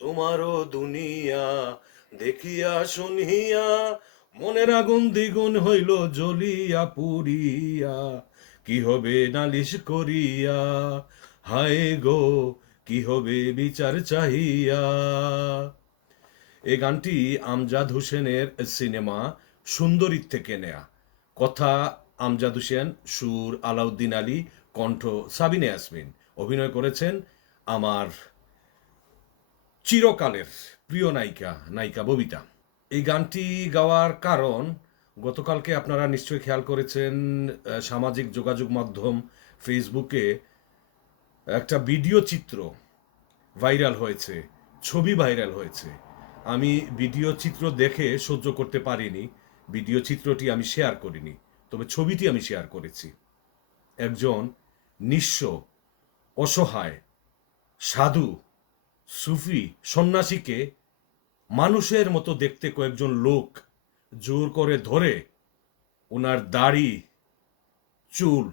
তোমারও দুনিয়া দেখিয়া শুনিয়া, মনের আগুন দ্বিগুণ হইল জ্বলিয়া পুরিয়া কি হবে নালিশ করিয়া? হায় গো, কি হবে বিচার চাহিয়া? এই গানটি আমজাদ হোসেনের সিনেমা সুন্দরীর থেকে নেয়া। কথা আমজাদ হোসেন, সুর আলাউদ্দিন আলী, কণ্ঠ সাবিনে ইয়াসমিন। অভিনয় করেছেন আমার চিরকালের প্রিয় নায়িকা নায়িকা ববিতা। এই গানটি গাওয়ার কারণ, গতকালকে আপনারা নিশ্চয়ই খেয়াল করেছেন সামাজিক যোগাযোগ মাধ্যম ফেসবুকে একটা ভিডিও চিত্র ভাইরাল হয়েছে, ছবি ভাইরাল হয়েছে। আমি ভিডিও চিত্র দেখে সহ্য করতে পারিনি, ভিডিও চিত্রটি আমি শেয়ার করিনি, তবে ছবিটি আমি শেয়ার করেছি। একজন নিঃস্ব, অসহায়, সাধু সুফি সন্ন্যাসীকে মানুষের মতো দেখতে কয়েকজন লোক জোর করে ধরে ওনার দাড়ি, চুল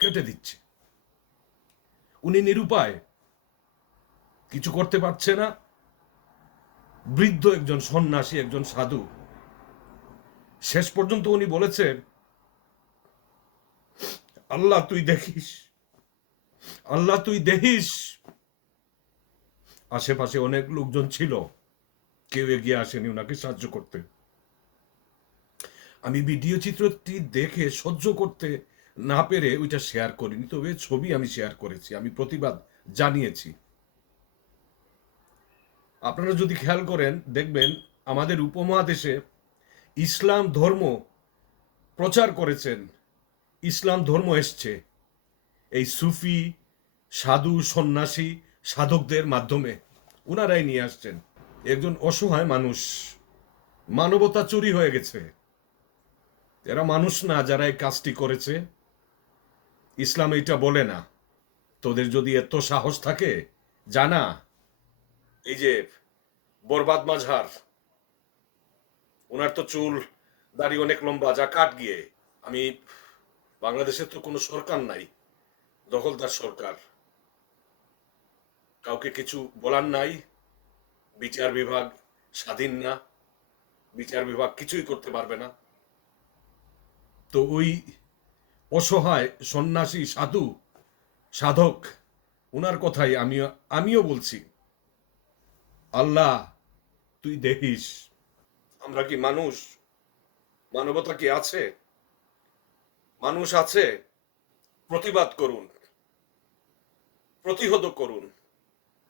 কেটে দিচ্ছে। উনি নিরুপায়, কিছু করতে পারছে না। বৃদ্ধ একজন সন্ন্যাসী, একজন সাধু। শেষ পর্যন্ত উনি বলেছেন আল্লাহ তুই দেখিস, আল্লাহ তুই দেখিস আশেপাশে অনেক লোকজন ছিল। কেউ এগিয়ে আসেনি ওনাকে সাহায্য করতে। আমি ভিডিও চিত্রটি দেখে সহ্য করতে না পেরে ওইটা শেয়ার করিনি। তবে ছবি আমি শেয়ার করেছি, আমি প্রতিবাদ জানিয়েছি। আপনারা যদি খেয়াল করেন, দেখবেন আমাদের উপমহাদেশে ইসলাম ধর্ম প্রচার করেছেন। ইসলাম ধর্ম এসছে। এই সুফি, সাধু, সন্ন্যাসী সাধকদের মাধ্যমে ওনারাই নিয়ে আসছেন। একজন অসহায় মানুষ। মানবতা চুরি হয়ে গেছে। এরা মানুষ না যারা এই কাজটি করেছে। ইসলাম এটা বলে না। তোদের যদি এত সাহস থাকে, জানা। এই যে বরবাদ মাঝার ওনার তো চুল দাড়ি অনেক লম্বা, যা কাট গিয়ে। আমি বাংলাদেশের তো কোনো সরকার নাই, দখলদার সরকার। কাউকে কিছু বলার নাই। বিচার বিভাগ স্বাধীন না। বিচার বিভাগ কিছুই করতে পারবে না। তো ওই অসহায় সন্ন্যাসী সাধু, সাধক ওনার কথাই আমিও আমিও বলছি। আল্লাহ, তুই দেখিস। আমরা কি মানুষ? মানবতা কি আছে? মানুষ আছে, প্রতিবাদ করুন, প্রতিহত করুন।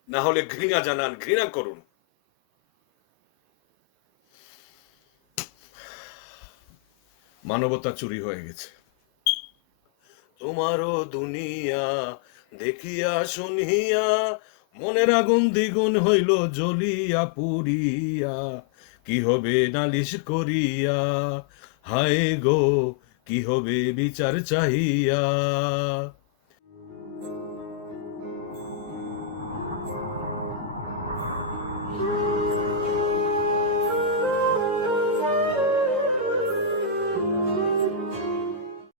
না হলে ঘৃণা জানান, ঘৃণা করুন। মানবতা চুরি হয়ে গেছে। তোমারও দুনিয়া দেখিয়া শুনিয়া, মনের আগুন দ্বিগুণ হইল জ্বলিয়া পুরিয়া কি হবে নালিশ করিয়া? হায় গো, কি হবে বিচার চাহিয়া?